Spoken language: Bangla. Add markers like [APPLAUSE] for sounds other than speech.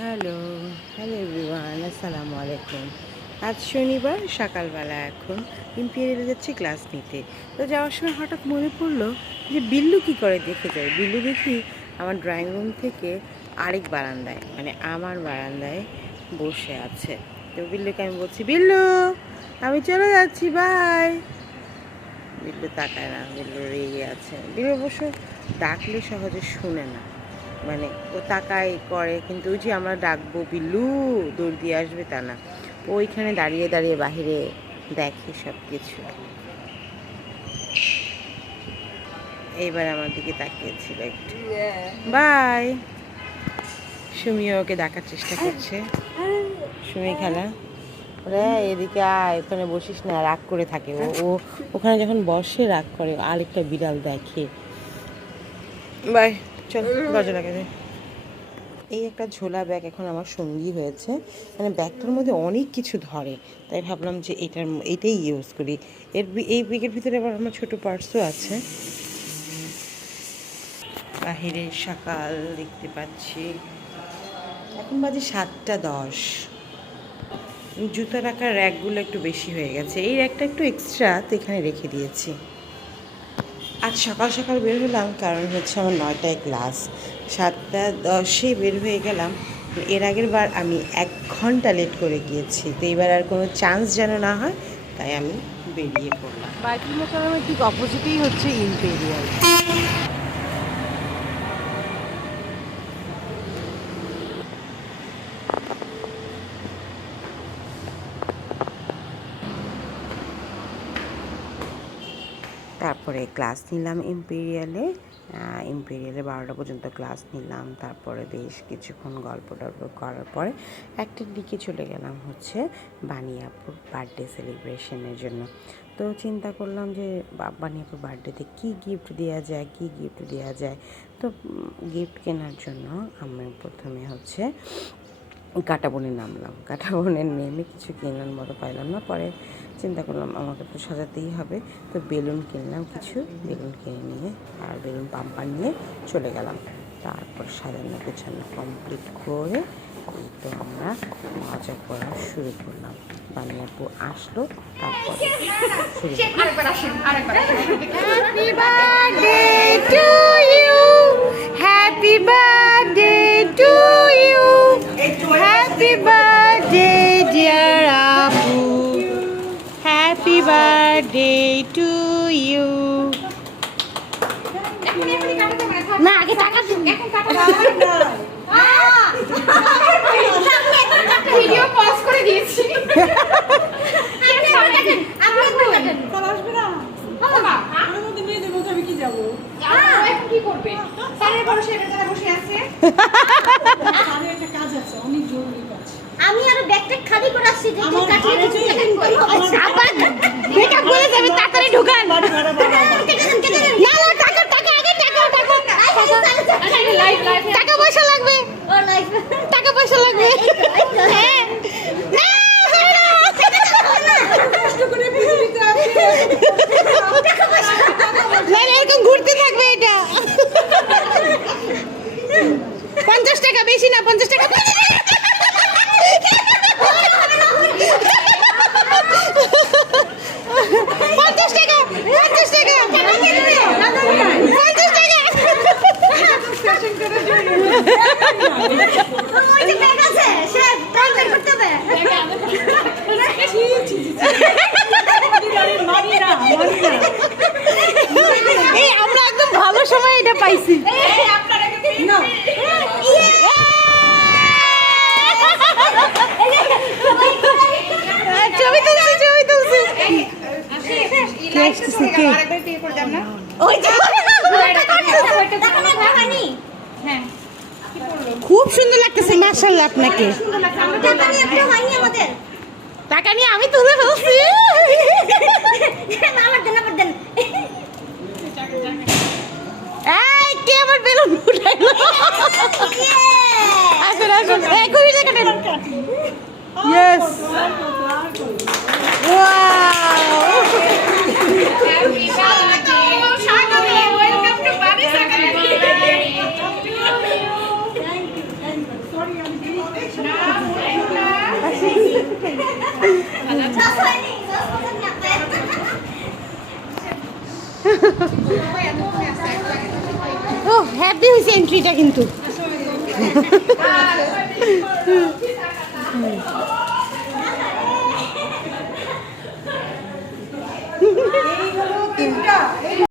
হ্যালো হ্যালো এভরিওয়ান আসসালামু আলাইকুম আজ শনিবার, সকালবেলা এখন ইম্পিরিয়াল যাচ্ছি ক্লাস নিতে। তো যাওয়ার সময় হঠাৎ মনে পড়ল যে বিল্লু কি করে দেখে যায়। বিল্লু দেখি আমার ড্রয়িং রুম থেকে আরেক বারান্দায় মানে আমার বারান্দায় বসে আছে। তো বিল্লুকে আমি বলছি, বিল্লু, আমি চলে যাচ্ছি বাই বিল্লু তাকায় না, বিল্লু রেগে আছে। বিল্লু অবশ্য ডাকলে সহজে শুনে না। মানে ও তাকায় করে, কিন্তু ওই যে আমরা ডাকবো, বিল্লু, দৌড় দিয়ে আসবে তা না। ওইখানে দাঁড়িয়ে দাঁড়িয়ে বাহিরে দেখে সব কিছু এইবার আমার দিকে তাকিয়েছিল একটু। বাই। সুমিও ওকে ডাকার চেষ্টা করছে। সুমি, খেলা। এদিকে আয়, ওখানে বসিস না, রাগ করে থাকে ও ওখানে যখন বসে, রাগ করে। আরেকটা বিড়াল দেখে। বাই, চল, দরজা লাগাই দে। এই একটা ঝোলা ব্যাগ এখন আমার সঙ্গী হয়েছে। মানে ব্যাগটার মধ্যে অনেক কিছু ধরে। তাই ভাবলাম যে এটার এটাই ইউজ করি। এর এই ব্যাগের ভিতরে আবার আমার ছোট পার্সও আছে। বাহিরে সকাল দেখতে পাচ্ছি। এখন বাজে সাতটা দশ। জুতো রাখার র্যাকগুলো একটু বেশি হয়ে গেছে। এই র্যাকটা একটু এক্সট্রা তো এখানে রেখে দিয়েছি। আজ সকাল সকাল বের হলাম, কারণ হচ্ছে আমার নয়টায় ক্লাস। সাতটা দশে বের হয়ে গেলাম। এর আগের বার আমি এক ঘণ্টা লেট করে গিয়েছি, তো এবার আর কোনো চান্স যেন না হয়, তাই আমি বেরিয়ে পড়লাম। বাইতুল মোকারমের ঠিক অপোজিটেই হচ্ছে ইম্পেরিয়াল তারপরে ক্লাস নিলাম ইম্পেরিয়ালে ইম্পেরিয়ালে বারোটা পর্যন্ত ক্লাস নিলাম, তারপরে বেশ কিছুক্ষণ গল্প টল্প করার পরে একটার দিকে চলে গেলাম হচ্ছে বানিয়াপুর বার্থডে সেলিব্রেশনের জন্য। তো চিন্তা করলাম যে বানিয়াপুর বার্থডেতে কী গিফট দেওয়া যায়, কী গিফট দেওয়া যায়? তো গিফট কেনার জন্য আমি প্রথমে হচ্ছে কাটাবনে নামলাম। কাটাবনে নেমে কিছু কেনার মতো পাইলাম না। পরে চিন্তা করলাম আমাকে তো সাজাতেই হবে। তো বেলুন কিনলাম কিছু বেলুন কিনে নিয়ে আর বেলুন পাম্পার নিয়ে চলে গেলাম। তারপর সাজানো গোছানো কমপ্লিট করে এই তো আমরা মজা করা শুরু করলাম। বানিয়াপু আসলো তারপর শুরু বার্থডে টু ইউ না আগে টাকা দিন। ভিডিও পজ করে দিয়েছি। তারা আসবে না? আমার মধ্যে মেয়েদের মধ্যে আমি কি যাব? কি করবে? স্যারের ভরসা এটা যারা বসে আছে। [LAUGHS] একটা কাজ আছে অনেক জরুরি কাজ। আমি আরও ব্যাগটা খালি করে আসছি যে আমার কাটিয়ে আমার- আবার মেকআপ করে যাবে তাড়াতাড়ি ঢুকান না না টাকা টাকা আগে টাকা টাকা টাকা পয়সা লাগবে টাকা পয়সা লাগবে হ্যাঁ এরকম ঘুরতে থাকবে এটা পঞ্চাশ টাকা বেশি না পঞ্চাশ টাকা পঞ্চাশ টাকা পঞ্চাশ টাকা পঞ্চাশ টাকা ওই যে ব্যাগ আছে সে ট্রান্সফার করতে হবে ছি, ছি, ছি, ছি। দিদারের মানি না মানি না এই আমরা একদম ভালো সময় এটা পাইছি। না। ছবি তুলছি ছবি তুলছি। আসতেছে কে? আরেকবার পে করে যান না। ওই খুব সুন্দর লাগতেছে মার্শাল্লাহ আপনাকে। টাকা নিয়ে টাকা আমি তুলে ফেলছি। আমার দেন আমার দেন এই কে আমার বেলুন উঠাইলো? আসুন আসুন। এই কুড়ি টাকা দেন yes wow happy birthday welcome to বাড়ি সাকারি সরি দশ হয়নি দশ পর্যন্ত ও হ্যাপি হয়েছে এন্ট্রিটা কিন্তু